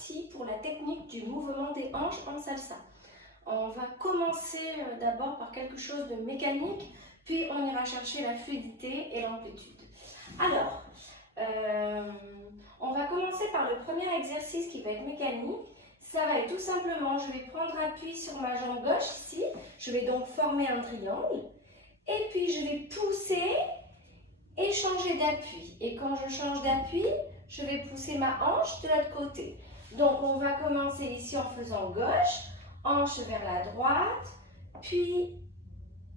parti pour la technique du mouvement des hanches en salsa. On va commencer d'abord par quelque chose de mécanique, puis on ira chercher la fluidité et l'amplitude. Alors, on va commencer par le premier exercice qui va être mécanique. Ça va être tout simplement, je vais prendre appui sur ma jambe gauche ici, je vais donc former un triangle, et puis je vais pousser et changer d'appui. Et quand je change d'appui, je vais pousser ma hanche de l'autre côté. Donc on va commencer ici en faisant gauche, hanche vers la droite, puis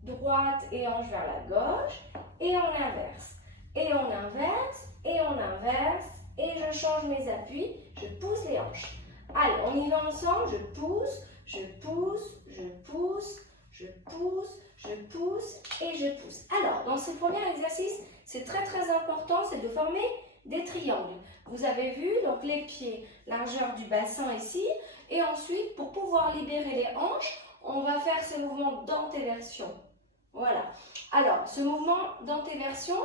droite et hanche vers la gauche, et on inverse. Et on inverse, et on inverse, et je change mes appuis, je pousse les hanches. Allez, on y va ensemble, je pousse, je pousse, je pousse, je pousse, je pousse et je pousse. Alors, dans ce premier exercice, c'est très important, c'est de former des triangles. Vous avez vu, donc les pieds, largeur du bassin ici, et ensuite, pour pouvoir libérer les hanches, on va faire ce mouvement d'antéversion. Voilà. Alors, ce mouvement d'antéversion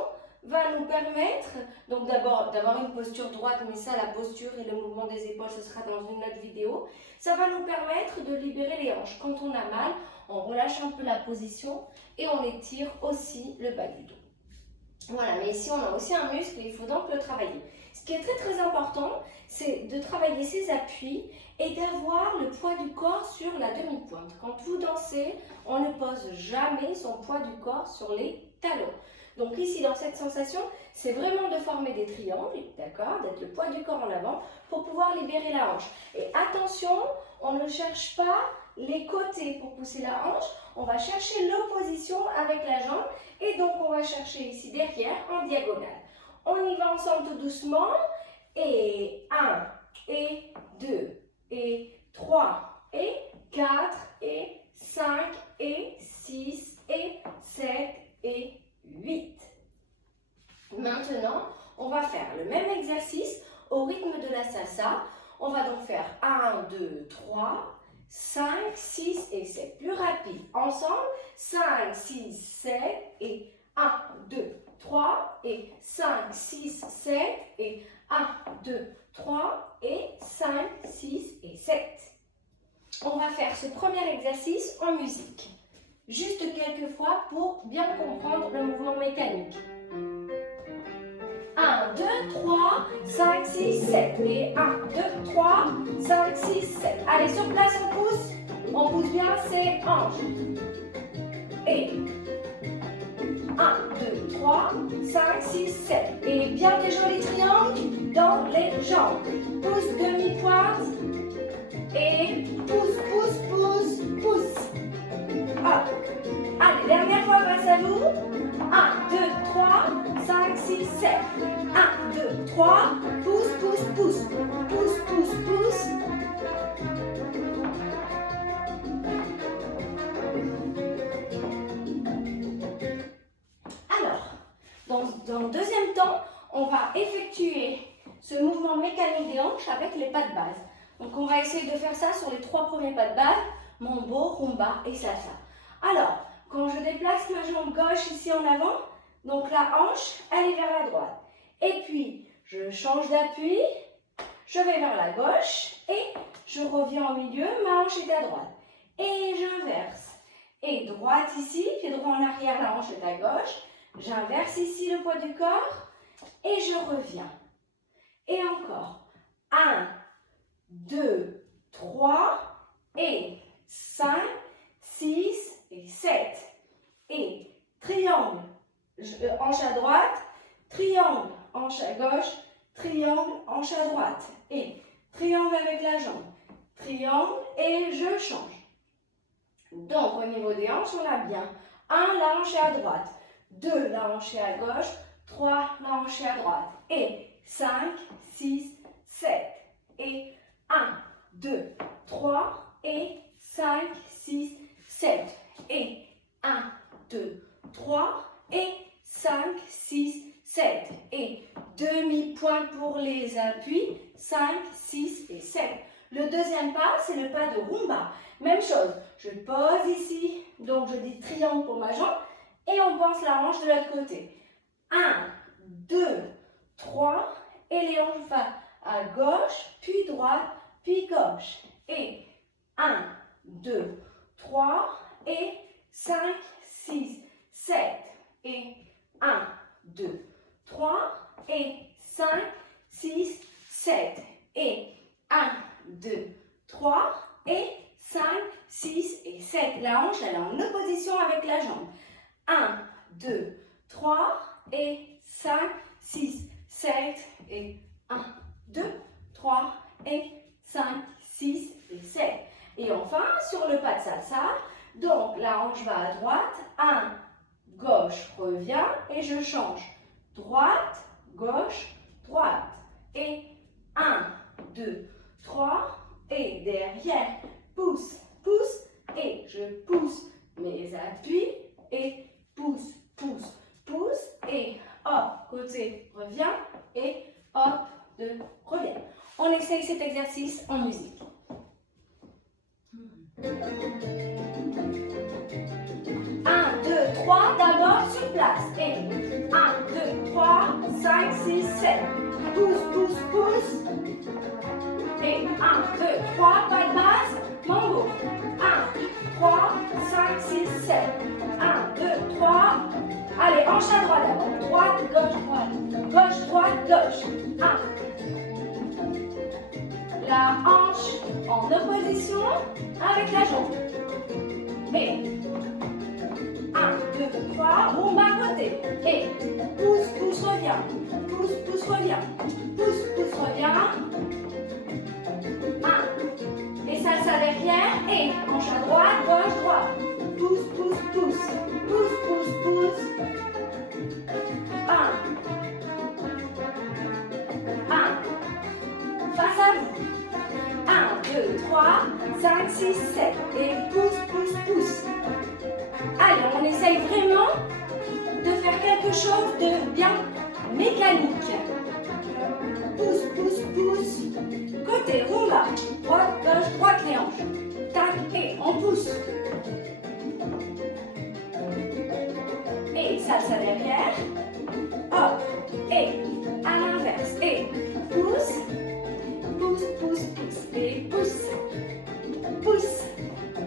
va nous permettre, donc d'abord d'avoir une posture droite, mais ça, la posture et le mouvement des épaules, ce sera dans une autre vidéo. Ça va nous permettre de libérer les hanches. Quand on a mal, on relâche un peu la position et on étire aussi le bas du dos. Voilà, mais ici, on a aussi un muscle et il faut donc le travailler. Ce qui est très important, c'est de travailler ses appuis et d'avoir le poids du corps sur la demi-pointe. Quand vous dansez, on ne pose jamais son poids du corps sur les talons. Donc ici, dans cette sensation, c'est vraiment de former des triangles, d'accord, d'être le poids du corps en avant pour pouvoir libérer la hanche. Et attention, on ne cherche pas les côtés pour pousser la hanche, on va chercher l'opposition avec la jambe et donc on va chercher ici derrière en diagonale. On y va ensemble tout doucement et 1 et 2 et 3 et 4 et 5 et 6 et 7 et 8. Maintenant, on va faire le même exercice au rythme de la salsa. On va donc faire 1, 2, 3, 5, 6 et 7. Plus rapide. Ensemble, 5, 6, 7 et 1, 2, 3 et 5, 6, 7 et 1, 2, 3 et 5, 6 et 7. On va faire ce premier exercice en musique. Juste quelques fois pour bien comprendre le mouvement mécanique. 1, 2, 3, 5, 6, 7. Et 1, 2, 3, 5, 6, 7. Allez, sur place, on pousse. On pousse bien ses hanches. Et 1, 2, 3, 5, 6, 7. Et bien des jolis triangles dans les jambes. Pousse demi-pointe. Et pousse, pousse, pousse, pousse. Hop. Allez, dernière fois face à vous. 1, 2, 3, 5, 6, 7. 1, 2, 3, pousse, pousse, pousse. Pousse, pousse, pousse. Alors, dans le deuxième temps, on va effectuer ce mouvement mécanique des hanches avec les pas de base. Donc, on va essayer de faire ça sur les 3 premiers pas de base, mambo, rumba et salsa. Alors, quand je déplace ma jambe gauche ici en avant, donc la hanche, elle est vers la droite. Et puis, je change d'appui, je vais vers la gauche et je reviens au milieu, ma hanche est à droite. Et j'inverse. Et droite ici, pied droit en arrière, la hanche est à gauche. J'inverse ici le poids du corps et je reviens. Et encore. 1, 2, 3 et 5, 6 et 7. Et triangle, hanche à droite, triangle, hanche à gauche, triangle, hanche à droite. Et triangle avec la jambe, triangle et je change. Donc au niveau des hanches, on a bien 1, la hanche est à droite, 2, la hanche est à gauche, 3, la hanche est à droite. Et 5, 6, 7. Et 1, 2, 3 et 5, 6, 7. Et 1, 2, 3 et 5, 6, 7. Et demi-pointe pour les appuis, 5, 6 et 7. Le deuxième pas, c'est le pas de rumba. Même chose, je pose ici, donc je dis triangle pour ma jambe et on pense la hanche de l'autre côté. 1, 2, 3 et les hanches vont à gauche, puis droite, puis gauche. Et 1, 2, 3, et 5, 6, 7, et 1, 2, 3, et 5, 6, 7, et 1, 2, 3, et 5, 6 et 7. La hanche, elle est en opposition avec la jambe. 1, 2, 3, et 5, 6, 7, et 1, 2, 3, et 5, 6 et 7. Et enfin, sur le pas de salsa, donc la hanche va à droite, 1, gauche, revient, et je change. Droite, gauche, droite. Et 1, 2, 3, et derrière, pousse, pousse, et je pousse mes appuis, et pousse, pousse, pousse, et hop, côté, revient, et hop, revient. On essaye cet exercice en musique. 1, 2, 3, d'abord sur place. Et 1, 2, 3, 5, 6, 7. Pousse, pousse, pousse. Et 1, 2, 3, pas de base, mambo. 1, 3, 5, 6, 7. 1, 2, 3. Allez, hanche à droite d'abord. Droite, gauche, droite. Gauche, droite, gauche. 1. La hanche en opposition avec la jambe. Et 1, 2, 3, rumba à côté. Et pousse, pousse, revient. Pousse, pousse, revient. Pousse, pousse, revient. 1. Et salsa derrière. Et hanche à droite, gauche, droite. Pousse, pousse, pousse. Pousse, pousse, pousse. 1. Face à vous. 1, 2, 3, 5, 6, 7. Et pousse, pousse, pousse. Allez, on essaye vraiment de faire quelque chose de bien mécanique. Pousse, pousse, pousse. Côté, rumba. Droite, gauche, droite, les hanches. Tac, et on pousse. Et salsa derrière. Hop. Et à l'inverse. Et pousse. Pousse, pousse, pousse. Et pousse. Pousse.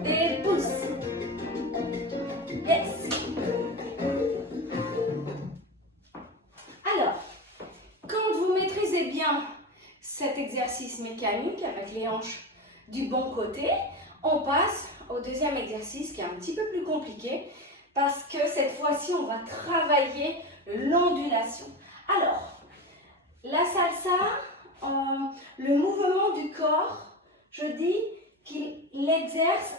Et pousse. Yes. Alors, quand vous maîtrisez bien cet exercice mécanique avec les hanches du bon côté, on passe au deuxième exercice qui est un petit peu plus compliqué parce que cette fois-ci, on va travailler l'ondulation. Alors, la salsa, le mouvement du corps, je dis qu'il exerce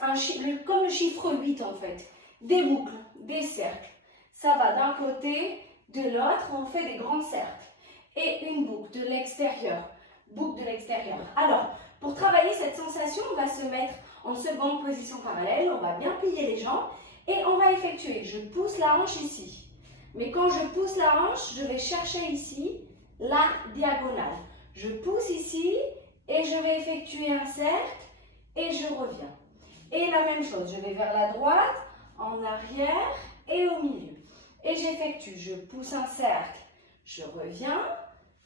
comme le chiffre 8 en fait. Des boucles, des cercles. Ça va d'un côté, de l'autre, on fait des grands cercles. Et une boucle de l'extérieur. Boucle de l'extérieur. Alors, pour travailler cette sensation, on va se mettre en seconde position parallèle. On va bien plier les jambes. Et on va effectuer. Je pousse la hanche ici. Mais quand je pousse la hanche, je vais chercher ici la diagonale. Je pousse ici et je vais effectuer un cercle et je reviens. Et la même chose, je vais vers la droite, en arrière et au milieu. Et j'effectue, je pousse un cercle, je reviens,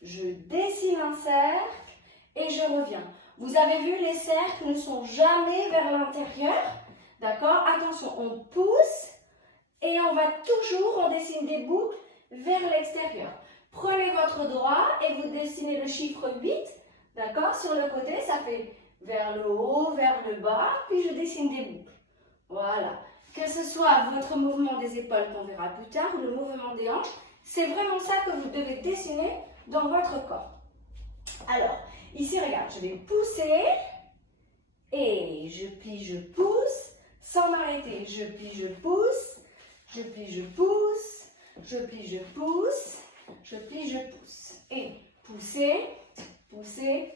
je dessine un cercle et je reviens. Vous avez vu, les cercles ne sont jamais vers l'intérieur. D'accord? Attention, on pousse et on va toujours, on dessine des boucles vers l'extérieur. Prenez votre doigt et vous dessinez le chiffre 8. D'accord? Sur le côté, ça fait vers le haut, vers le bas, puis je dessine des boucles. Voilà. Que ce soit votre mouvement des épaules qu'on verra plus tard ou le mouvement des hanches, c'est vraiment ça que vous devez dessiner dans votre corps. Alors, ici, regarde, je vais pousser et je plie, je pousse, sans m'arrêter. Je plie, je pousse, je plie, je pousse, je plie, je pousse, je plie, je pousse. Et pousser, pousser,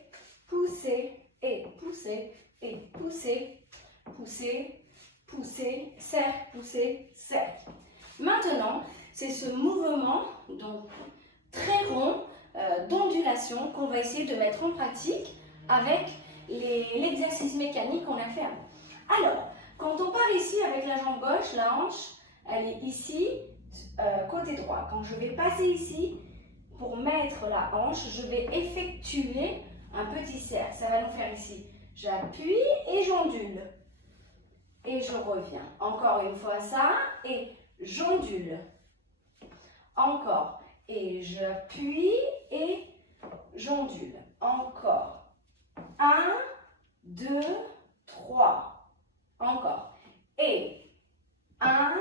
pousser, et pousser, et pousser, pousser, pousser, cercle, pousser, cercle. Maintenant, c'est ce mouvement donc très rond d'ondulation qu'on va essayer de mettre en pratique avec l'exercice mécanique qu'on a fait avant. Alors, quand on part ici avec la jambe gauche, la hanche, elle est ici, côté droit. Quand je vais passer ici, pour mettre la hanche, je vais effectuer un petit cercle. Ça va nous faire ici. J'appuie et j'ondule. Et je reviens. Encore une fois ça. Et j'ondule. Encore. Et j'appuie et j'ondule. Encore. 1, 2, 3. Encore. Et 1,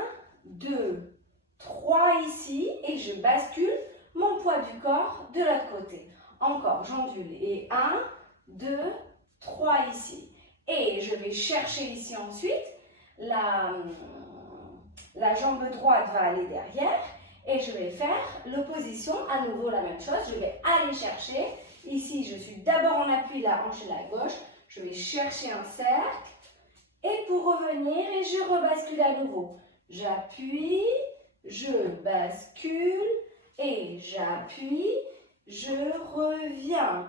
2, 3 ici. Et je bascule mon poids du corps de l'autre côté. Encore, j'ondule. Et 1, 2, 3 ici. Et je vais chercher ici ensuite. La jambe droite va aller derrière. Et je vais faire l'opposition. À nouveau la même chose. Je vais aller chercher. Ici, je suis d'abord en appui, la hanche et la gauche. Je vais chercher un cercle. Et pour revenir, et je rebascule à nouveau. J'appuie, je bascule. Et j'appuie, je reviens.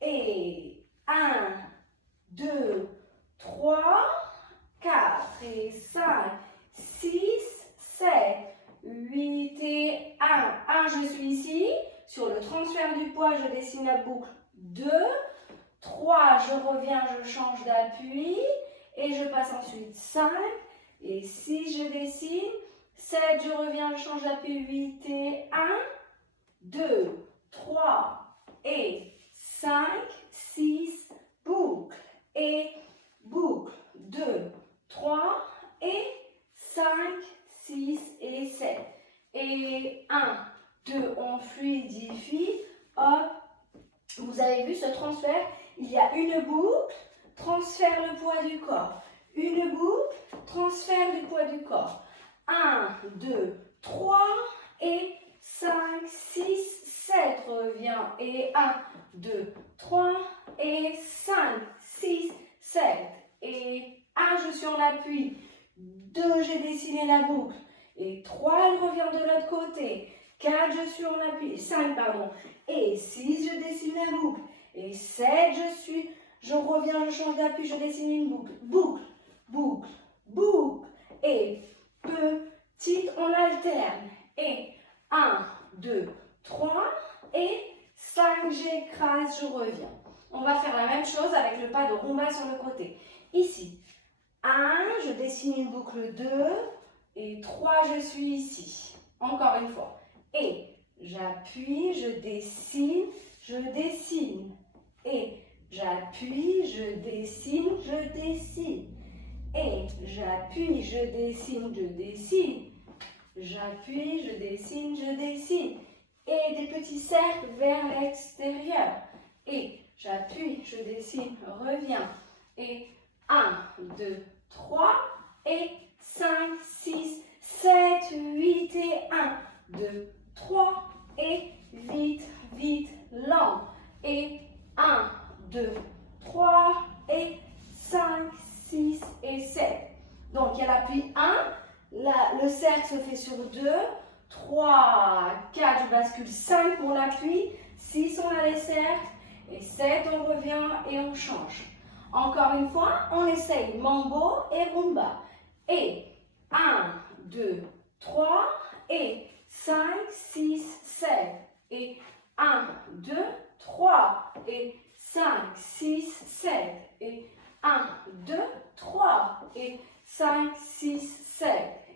Et 1, 2, 3, 4 et 5, 6, 7, 8 et 1. Je suis ici. Sur le transfert du poids, je dessine la boucle. 2, 3, je reviens, je change d'appui. Et je passe ensuite 5 et 6, je dessine. 7, je reviens, je change d'appui. 8 et 1. 2, 3 et 5, 6, boucle et boucle. 2, 3 et 5, 6 et 7. Et 1, 2, on fluidifie. Hop, vous avez vu ce transfert? Il y a une boucle, transfère le poids du corps. Une boucle, transfert du poids du corps. 1, 2, 3 et 5, 6, 7, reviens. Et 1, 2, 3 et 5, 6, 7. Et 1, je suis en appui. 2, j'ai dessiné la boucle. Et 3, elle revient de l'autre côté. 4, je suis en appui. 5, pardon. Et 6, je dessine la boucle. Et 7, je reviens, je change d'appui, je dessine une boucle. Boucle, boucle, boucle. Et petite, on alterne. Et 1, 2, 3 et 5, j'écrase, je reviens. On va faire la même chose avec le pas de rumba sur le côté. Ici, 1, je dessine une boucle 2 et 3, je suis ici. Encore une fois. Et j'appuie, je dessine. Et j'appuie, je dessine. Et j'appuie, je dessine. J'appuie, je dessine. Et des petits cercles vers l'extérieur. Et j'appuie, je dessine, reviens. Et 1, 2, 3 et 5, 6, 7, 8 et 1, 2, 3 et vite, vite, lent. Et 1, 2, 3 et 5, 6 et 7. Donc il y a l'appui 1, le cercle se fait sur 2, 3, 4, je bascule 5 pour l'appui, 6 on a les cercles et 7 on revient et on change. Encore une fois, on essaye mambo et rumba. Et 1, 2, 3 et 5, 6, 7. Et 1, 2, 3 et 5, 6, 7. Et 1, 2, 3 et 5, 6, 7.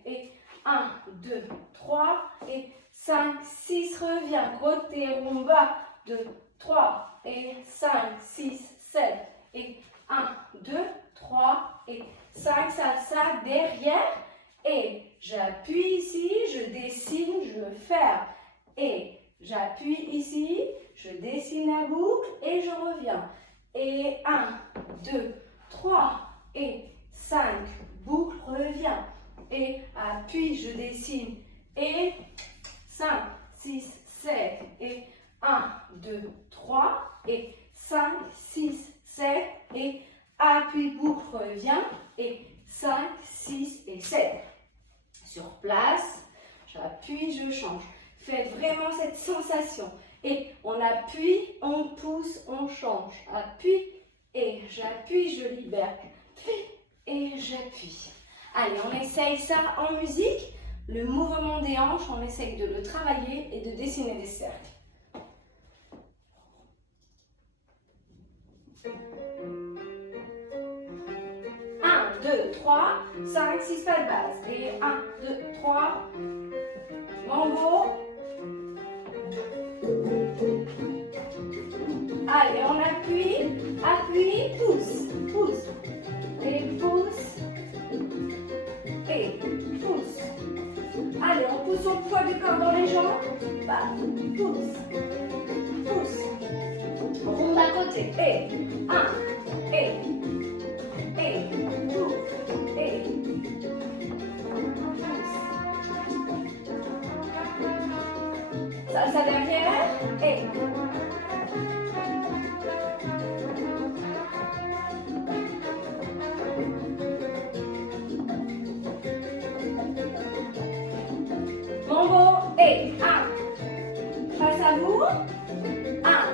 Et 1, 2, 3 et 5, 6. Reviens. Côté rumba. 2, 3 et 5, 6, 7. Et 1, 2, 3 et 5. Salsa derrière. Et j'appuie ici. Je dessine. Je ferme. Et j'appuie ici. Je dessine la boucle. Et je reviens. Et 1, 2, 3 et 5. Boucle. Reviens. Et appuie, je dessine. Et 5, 6, 7. Et 1, 2, 3. Et 5, 6, 7. Et appuie, boucle, reviens. Et 5, 6 et 7. Sur place, j'appuie, je change. Faites vraiment cette sensation. Et on appuie, on pousse, on change. Appuie et j'appuie, je libère. Puis et j'appuie. Allez, on essaye ça en musique. Le mouvement des hanches, on essaye de le travailler et de dessiner des cercles. 3, 5, 6 pas de base. Et 1, 2, 3. Mambo. Allez, on appuie, appuie, pousse, pousse. Et pousse. Et pousse. Allez, on pousse au poids du corps dans les jambes. Bah, pousse. Pousse. Ronde à côté. Et 1. Et. Pousse. Et. Salsa derrière. Et. Mambo. Et 1. Face à vous. 1,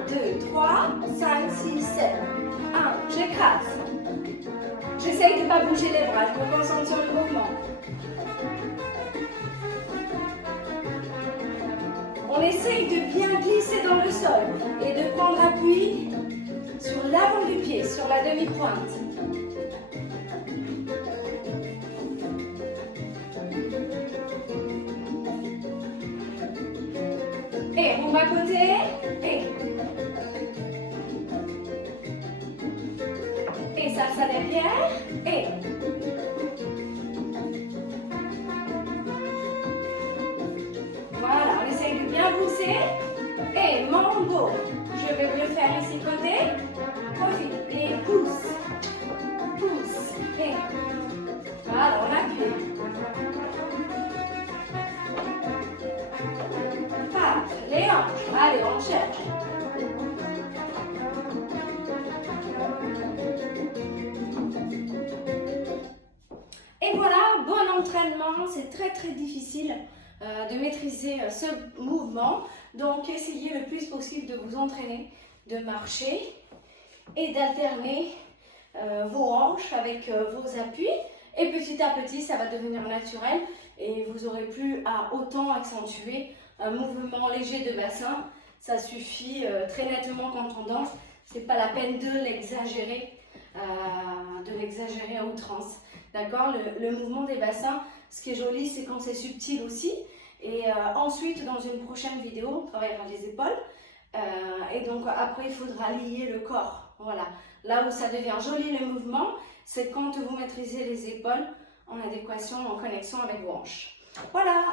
2, 3, 5, 6, 7. 1. J'écrase. J'essaye de ne pas bouger les bras. Je me concentre sur le mouvement. On essaye de bien glisser dans le sol et de prendre appui sur l'avant du pied, sur la demi-pointe. Et on va côté. Et salsa derrière. Et. Voilà, on essaye de bien pousser. Et mambo. Je vais le faire ici côté. Profite. Et pousse. Pousse. Et. Voilà, on appuie. Les hanches. Allez, on cherche. Et voilà, bon entraînement. C'est très difficile de maîtriser ce mouvement. Donc, essayez le plus possible de vous entraîner, de marcher et d'alterner vos hanches avec vos appuis. Et petit à petit, ça va devenir naturel et vous n'aurez plus à autant accentuer un mouvement léger de bassin. Ça suffit très nettement quand on danse. C'est pas la peine de l'exagérer à outrance. D'accord, le mouvement des bassins, ce qui est joli, c'est quand c'est subtil aussi. Et ensuite, dans une prochaine vidéo, on travaillera les épaules. Et donc après, il faudra lier le corps. Voilà. Là où ça devient joli le mouvement, c'est quand vous maîtrisez les épaules en adéquation, en connexion avec vos hanches. Voilà.